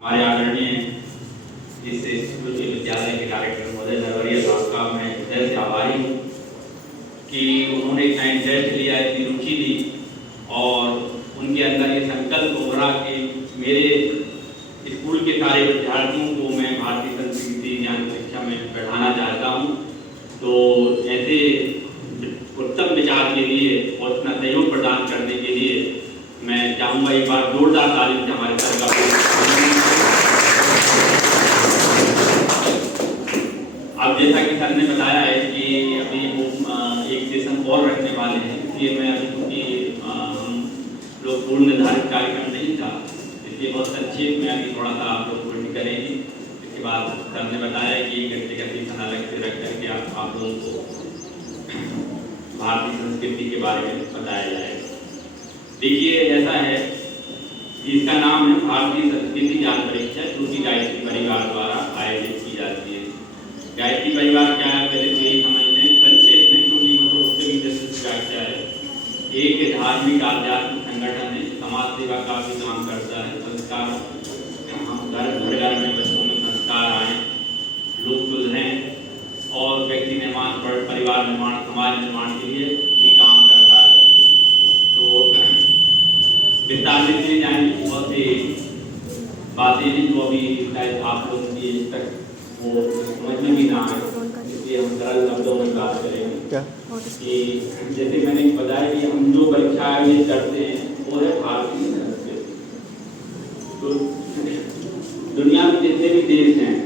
हमारे आदरणीय इस विश्वविद्यालय के डायरेक्टर महोदय नरवरिया साहब का मैं हृदय से आभारी हूँ कि उन्होंने इतना इंटरेस्ट लिया, इतनी रुचि ली और उनके अंदर ये संकल्प उभरा कि मेरे स्कूल के सारे विद्यार्थियों को मैं भारतीय संस्कृति ज्ञान शिक्षा में पढ़ाना चाहता हूँ। तो ऐसे उत्तम विचार के लिए और अपना सहयोग प्रदान करने के लिए मैं चाहूँगा एक बार जोरदार तारीफ से हमारे सर का। अब जैसा कि सर ने बताया है कि अभी वो एक सेशन और रखने वाले हैं, इसलिए मैं अभी क्योंकि लोग पूर्ण निर्धारित कार्यक्रम नहीं था, इसलिए बहुत संक्षेप में अभी थोड़ा सा आप लोग पूर्ण करेंगे। इसके बाद सर ने बताया कि 1 घंटे का सेशन अलग से रख करके आप लोगों को भारतीय संस्कृति के बारे में बताया जाएगा। देखिए ऐसा है कि इसका नाम है भारतीय संस्कृति ज्ञान परीक्षा, जो कि गायत्री परिवार द्वारा आयोजित की जाती है। गायत्री परिवार क्या है पहले तो यही समझते हैं संक्षेप में, क्योंकि वो तो उससे भी विस्तृत व्याख्या है। एक धार्मिक आध्यात्मिक संगठन है, समाज सेवा का भी काम करता है। संस्कार हम घर घर में बच्चों में संस्कार आए, लोग सुधरें और व्यक्ति निर्माण, परिवार निर्माण, समाज निर्माण के लिए भी काम कर रहा है। तो विस्तार से जाएंगे, बहुत सी बातें हैं जो अभी शायद आप लोग की तक वो समझ में भी ना आए, इसलिए हम सरल शब्दों में बात करेंगे कि जैसे मैंने बताया कि हम जो परीक्षा आयोजित करते हैं वो है भारतीय संस्कृति। तो दुनिया में जितने भी देश हैं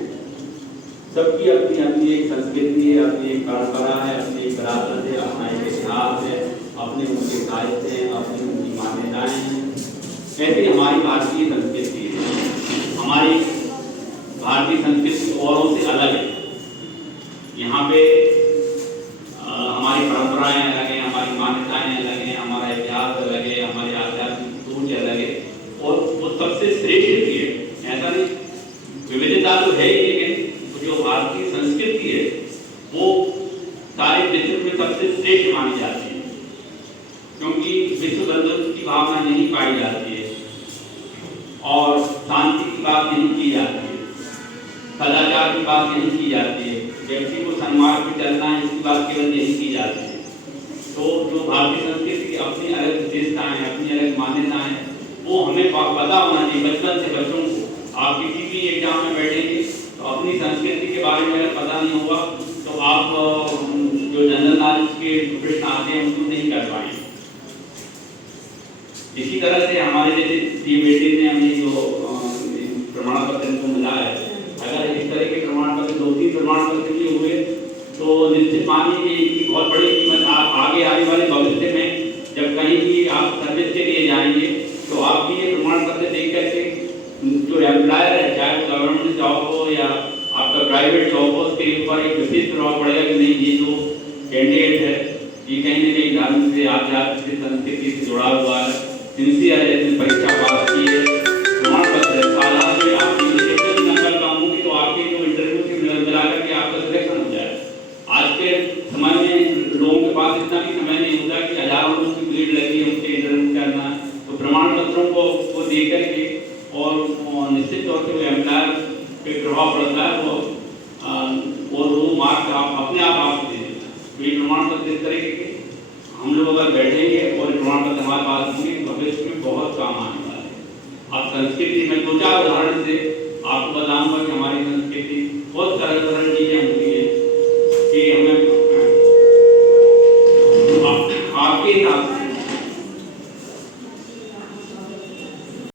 सबकी अपनी अपनी एक संस्कृति है, अपनी एक परंपरा है, अपनी एक विरासत है, अपना एक इतिहास है, अपने उनके साहित्य हैं, अपनी उनकी मान्यताएं हैं। ऐसी हमारी भारतीय संस्कृति है। हमारी भारतीय संस्कृति औरों से अलग है। यहाँ पे हमारी परंपराएं अलग हैं, हमारी मान्यताएं अलग हैं, हमारा इतिहास अलग है, हमारी आध्यात्मिक सोच अलग है और वो सबसे श्रेष्ठ भी है। ऐसा नहीं, विविधता तो है ही, लेकिन जो भारतीय संस्कृति है वो सारे विश्व में सबसे श्रेष्ठ मानी जाती है, क्योंकि विश्व बंधुत्व की भावना यही पाई जाती है और शांति की बात यही की जाती है, सदाचार की बात यही की जाती है, व्यक्ति को सम्मान भी चलना है इसकी बात केवल यही की जाती है। तो जो भारतीय संस्कृति की अपनी अलग विशेषताएं, अपनी अलग मान्यताएं हैं, वो हमें पता होना चाहिए बचपन से बच्चों को। आप किसी भी एग्जाम में बैठेंगे तो अपनी संस्कृति के बारे में अगर पता नहीं होगा तो आप जो जनरल नॉलेज के प्रश्न आते हैं उनको नहीं कर पाएंगे। इसी तरह से हमारे जैसे बेटे ने हमें जो प्रमाण पत्र इनको मिला है, अगर इस तरह के प्रमाण पत्र 2-3 प्रमाण पत्र भी हुए तो निश्चित मानिए कि बहुत बड़ी कीमत आप आगे आने वाले भविष्य में जब कहीं भी आप सर्विस के लिए जाएंगे तो आप भी ये प्रमाण पत्र देख करके जो एम्प्लॉयर है, चाहे वो गवर्नमेंट जॉब हो या आपका प्राइवेट जॉब हो, उसके ऊपर एक विशेष प्रभाव पड़ेगा कि नहीं ये जो कैंडिडेट है ये कहीं न कहीं धर्म से, आध्यात्म से, संस्कृति से जुड़ा हुआ है, सिंसियर है, इसने परीक्षा पास की है, प्रमाण पत्र है। हालांकि आपकी नकल काम होगी तो आपके जो इंटरव्यू से मिला करके आपका सिलेक्शन हो जाए। आज के समय में लोगों के पास इतना भी समय नहीं होता कि हजारों लोगों की भीड़ लगी है उनके इंटरव्यू करना है, तो प्रमाण पत्रों को दे करके और निश्चित तौर से वो एम्प्लॉयर पे प्रभाव पड़ता है और वो मार्क्स आप अपने आप आपको दे देता है। तो ये प्रमाण पत्र इस तरीके के हम लोग अगर बैठेंगे और प्रमाण पत्र हमारे पास होंगे भविष्य में बहुत काम आने वाला है। अब संस्कृति में 2-4 उदाहरण से आपको बताऊंगा कि हमारी संस्कृति बहुत सरल सरल